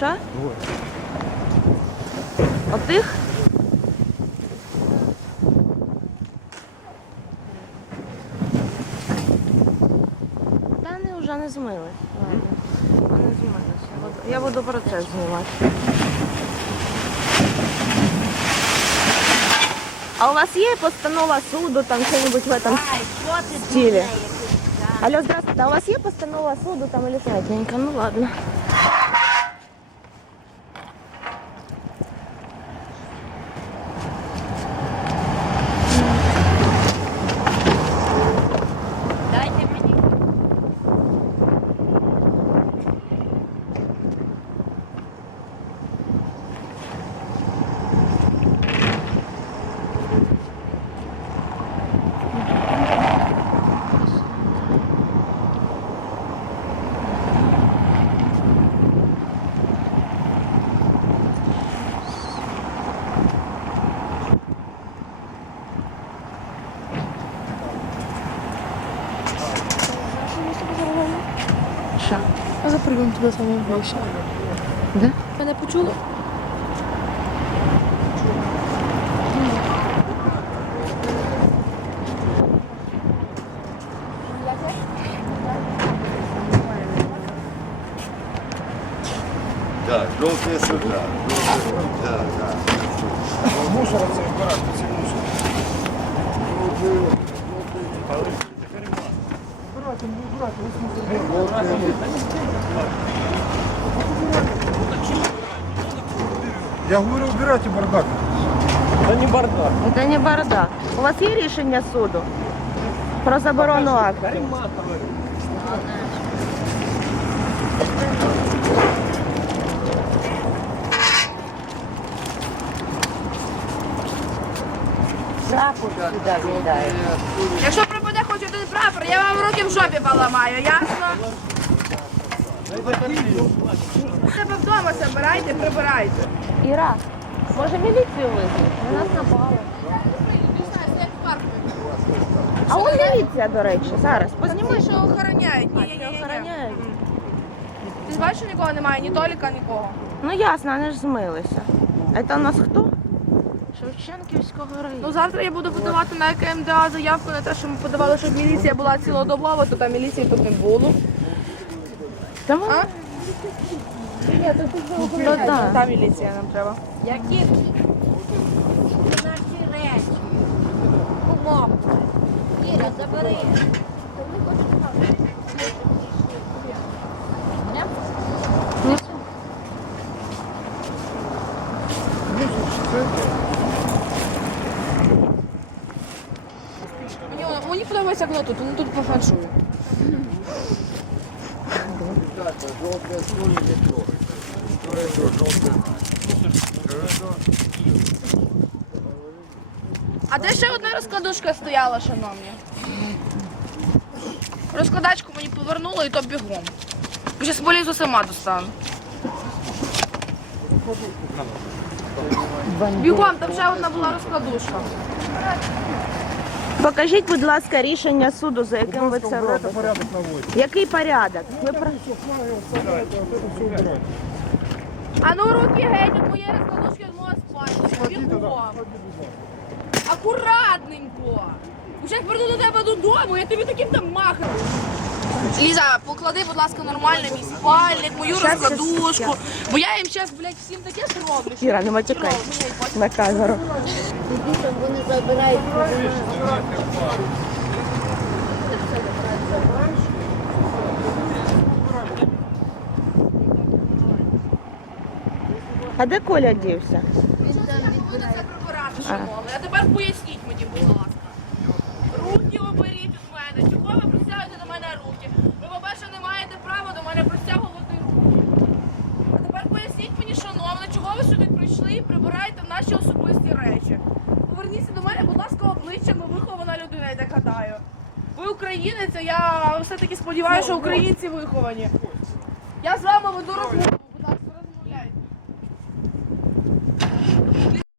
Що? Отих? Та вони вже не змили. Ладно. Вони змилися. Я буду- Я буду процес знімати. А у вас є постанова суду, там что-нибудь в этом стиле? Алло, здравствуйте, а у вас є постанова суду там или средненько? Ну ладно. Що? Я запрыгну туди саме вище. Де? Мене почули? Так, жовтий сюди. Так, так. Мусор це вбирати, це мусор. Я говорю, убирайте бардак. Це не бардак. У вас є рішення суду про заборону акції? Прапор сюди віддай. Якщо пропаде хоч один прапор, я вам руки в жопі поламаю, ясно? Тебе вдома забирайте, прибирайте. Іра, може міліцію визвати? На нас напали. А он міліція, до речі, зараз. Познімай. Що охороняють. Ні, ні, ні, ні. Охороняють. Ти ж бачиш, нікого немає, ні Толіка, нікого. Ну ясно, вони ж змилися. Це у нас хто? Шевченківського району. Ну завтра я буду подавати на КМДА заявку на те, що ми подавали, щоб міліція була цілодобова, то там міліції тут не було. Тому А? то да. Та міліція нам треба. Які наші речі? Кумок. Іра, забери. Мені, мені подобається, як воно тут, воно тут по фаншую. А де ще одна розкладушка стояла, шановні? Розкладачку мені повернули і то бігом. Бо зараз полізу сама достану. Бігом, там ще одна була розкладушка. Покажіть, будь ласка, рішення суду, за яким ви це робите. Порядок. Який порядок? Ви про- А ну руки геть, бо я розкладушки від мого спальні. Бігом. Акуратненько. Уже я поверну до тебе додому, я тобі таким там махом. Ліза, поклади, будь ласка, нормально мій спальник, мою розкладушку. Бо я їм зараз, блядь, всім таке зроблю. що Іра, не матюкай на камеру. Вони забирають. А де Коля дівся? Буде це прибирати, шановне. А тепер поясніть мені, будь ласка. Руки оберіть від мене. Чого ви простягуєте до мене руки? Ви, по-перше, не маєте права до мене простягувати руки. А тепер поясніть мені, шановне, чого ви сюди прийшли і прибираєте наші особисті речі. Поверніться до мене, будь ласка, обличчям, ви вихована людина, я так гадаю. Ви українець, а я все-таки сподіваюся, що українці виховані. Я з вами веду розмову.